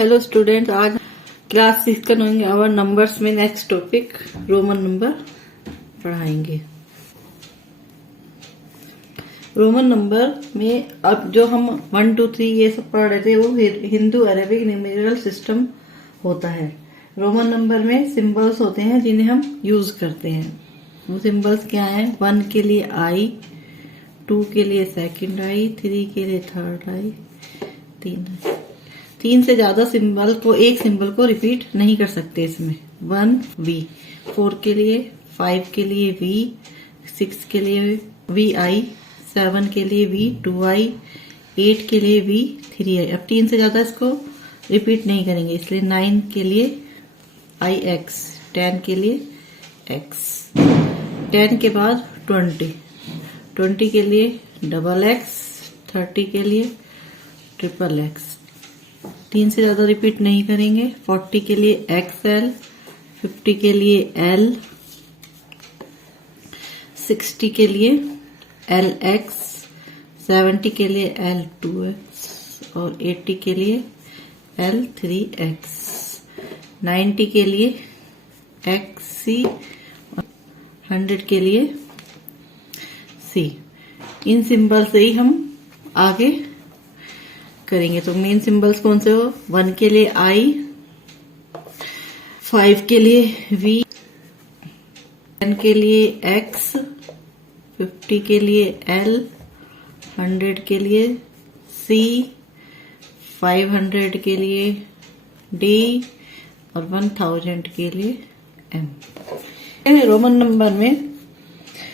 Hello students, आज class 6 का our numbers में नेक्स्ट टॉपिक रोमन नंबर पढ़ाएंगे। रोमन नंबर में अब जो हम 1 2 3 ये सब पढ़ रहे थे वो हिंदू अरेबिक न्यूमेरिकल सिस्टम होता है। रोमन नंबर में सिंबल्स होते हैं जिन्हें हम यूज करते हैं। वो सिंबल्स क्या हैं? 1 के लिए आई, 2 के लिए सेकंड आई, 3 के लिए थर्ड आई, 3 से ज्यादा सिंबल को एक सिंबल को रिपीट नहीं कर सकते इसमें। 1 वी, 4 के लिए, 5 के लिए वी, 6 के लिए वी आई, 7 के लिए वी 2 आई, 8 के लिए वी 3 आई। अब 3 से ज्यादा इसको रिपीट नहीं करेंगे, इसलिए 9 के लिए आई एक्स, 10 के लिए एक्स, 10 के बाद 20 के लिए डबल एक्स, 30 के लिए ट्रिपल एक्स। 3 से ज्यादा रिपीट नहीं करेंगे। 40 के लिए एक्सएल, 50 के लिए एल, 60 के लिए एल एक्स, 70 के लिए एल 2एक्स और 80 के लिए एल 3एक्स, 90 के लिए एक्स सी, 100 के लिए सी। इन सिंबल से ही हम आगे करेंगे। तो मेन सिंबल्स कौन से हो? 1 के लिए आई, 5 के लिए वी, 10 के लिए एक्स, 50 के लिए एल, 100 के लिए सी, 500 के लिए डी और 1000 के लिए एम। रोमन नंबर में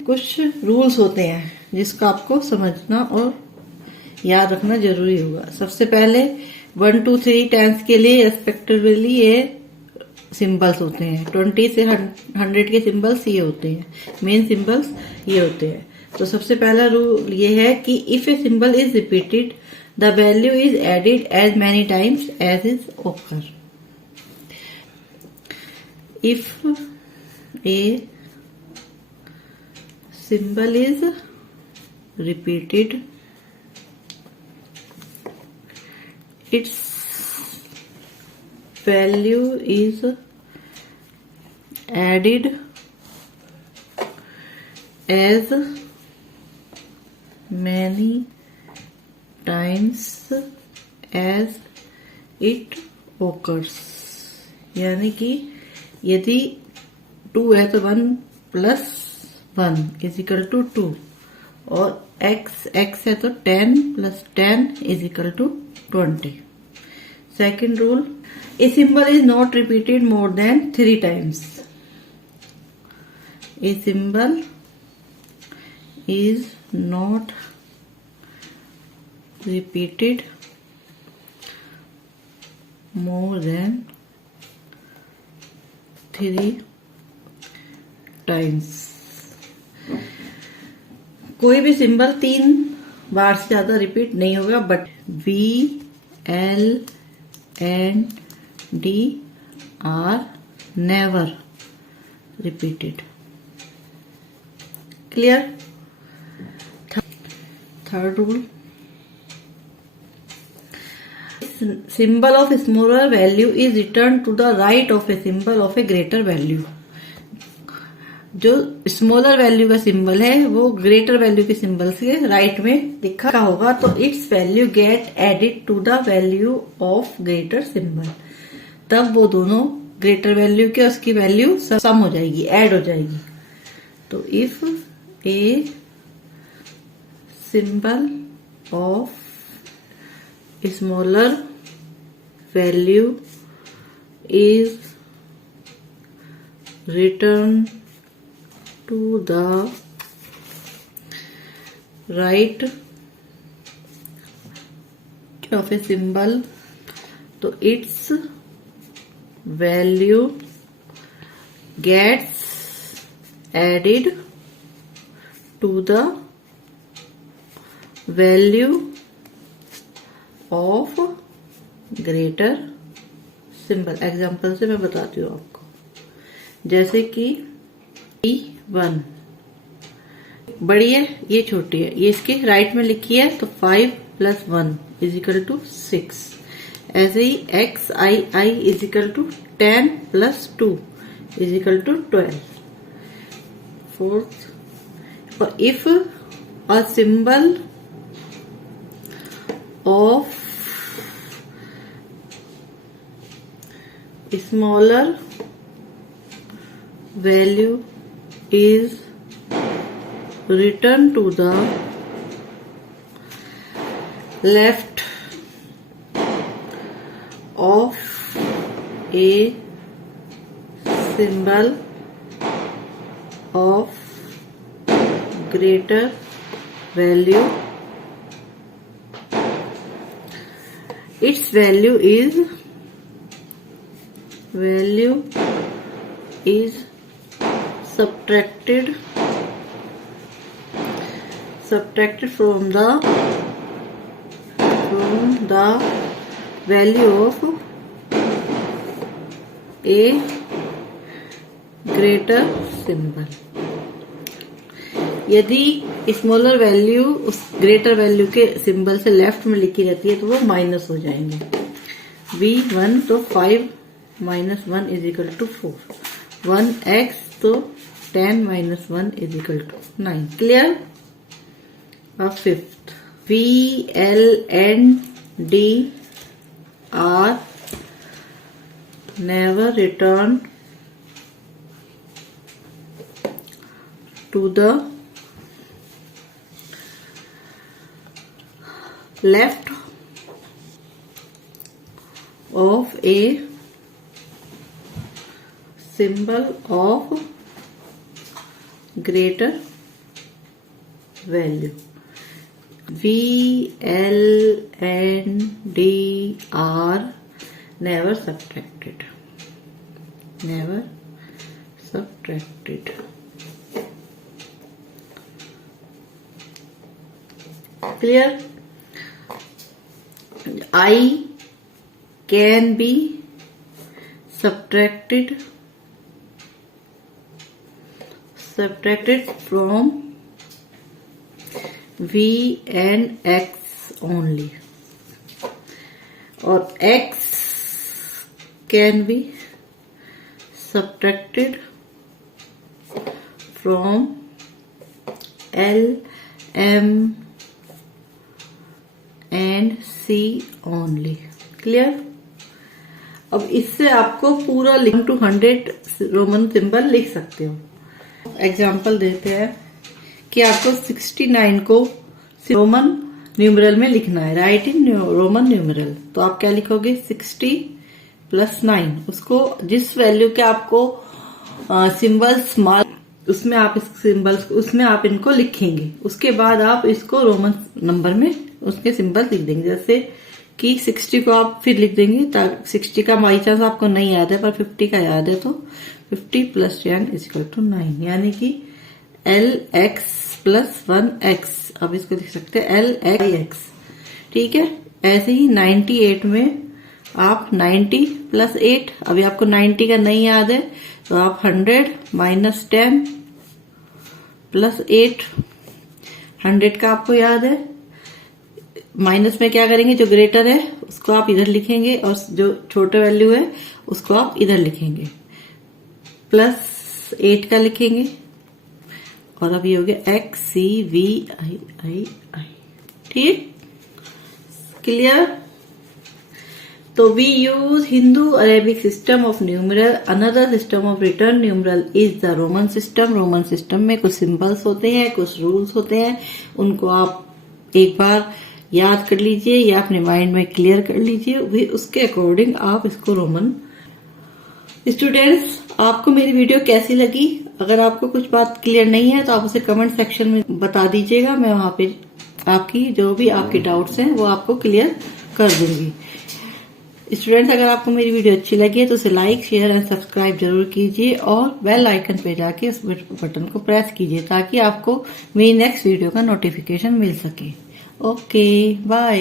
कुछ रूल्स होते हैं जिसको आपको समझना और याद रखना जरूरी होगा। सबसे पहले 1 2 3 10 के लिए रेस्पेक्टिवली ये सिंबल्स होते हैं। 20 से 100 के सिंबल्स ये होते हैं, मेन सिंबल्स ये होते हैं। तो सबसे पहला रूल ये है कि if a symbol is repeated the value is added as many times as is occur. If a symbol is repeated, its value is added as many times as it occurs। यानी कि यदि 2 है तो 1 + 1 = 2 और x है तो 10 + 10 = 20। Second rule, A symbol is not repeated more than 3 times. A symbol is not repeated more than 3 times. कोई भी सिंबल 3 बार से ज्यादा रिपीट नहीं होगा, but V, L and D are never repeated. Clear? Third rule, symbol of smaller value is return to the right of a symbol of a greater value. जो smaller value का symbol है वो greater value के symbol से right में लिखा होगा, तो its value get added to the value of greater symbol. तब वो दोनों ग्रेटर वैल्यू के उसकी वैल्यू सम हो जाएगी, ऐड हो जाएगी। तो if a symbol of smaller value is return to the right of a symbol, तो its value gets added to the value of greater symbol। Example से मैं बताती हूँ आपको, जैसे कि 1 बड़ी है, ये छोटी है, ये इसके राइट में लिखी है, तो 5 + 1 = 6। ऐसे ही X I I is equal to 10 plus 2 is equal to 12. Fourth, if a symbol of smaller value is written to the left of a symbol of greater value, its value is subtracted from the value of a greater symbol. यदि smaller value उस greater value के symbol से left में लिखी रहती है तो वो माइनस हो जाएंगे. V1 तो 5 minus 1 is equal to 4. 1x तो 10 minus 1 is equal to 9. Clear. अब fifth, V, L and D are never returned to the left of a symbol of greater value. V, L and D are never subtracted. Clear? I can be subtracted from V and X only, or X can be subtracted from L, M and C only. Clear? अब इससे आपको पूरा 1 to 100 Roman symbol लिख सकते हो. Example देते हैं कि आपको 69 को रोमन न्यूमरल में लिखना है. Right in Roman numeral. तो आप क्या लिखोगे? 60 प्लस 9. उसको जिस वैल्यू के आपको सिंबल स्मॉल उसमें आप इस सिंबल्स उसमें आप इनको लिखेंगे. उसके बाद आप इसको रोमन नंबर में उसके सिंबल लिख देंगे. जैसे कि 60 को आप फिर लिख देंगे. 60 का बाई चांस आपको नहीं याद है पर 50 का याद है तो 50 प्लस 10 इज इक्वल टू 9. यानी कि LX प्लस 1X. अब इसको लिख सकते हैं LX. ठीक है. ऐसे ही 98 में आप 90 प्लस 8. अभी आपको 90 का नहीं याद है तो आप 100 माइनस 10 प्लस 8. 100 का आपको याद है. माइनस में क्या करेंगे? जो ग्रेटर है उसको आप इधर लिखेंगे और जो छोटा वैल्यू है उसको आप इधर लिखेंगे. प्लस 8 का लिखेंगे और अब ये हो गया XCVIII. ठीक. क्लियर. तो we use Hindu-Arabic system of numeral. Another system of written numeral is the Roman system. Roman system में कुछ सिंबल्स होते हैं, कुछ रूल्स होते हैं. उनको आप एक बार याद कर लीजिए या अपने माइंड में क्लियर कर लीजिए. भी उसके अकॉर्डिंग आप इसको रोमन. स्टूडेंट्स, आपको मेरी वीडियो कैसी लगी? अगर आपको कुछ बात क्लियर नहीं है तो आप उसे कमेंट सेक्शन में बता दीजिएगा. मैं वहां पे आपकी जो भी आपके डाउट्स हैं वो आपको क्लियर कर दूंगी. स्टूडेंट्स, अगर आपको मेरी वीडियो अच्छी लगी है तो उसे लाइक, शेयर एंड सब्सक्राइब जरूर कीजिए और बेल आइकन पे जाके उस बटन को प्रेस कीजिए ताकि आपको मेरी नेक्स्ट वीडियो का नोटिफिकेशन मिल सके. Okay, bye.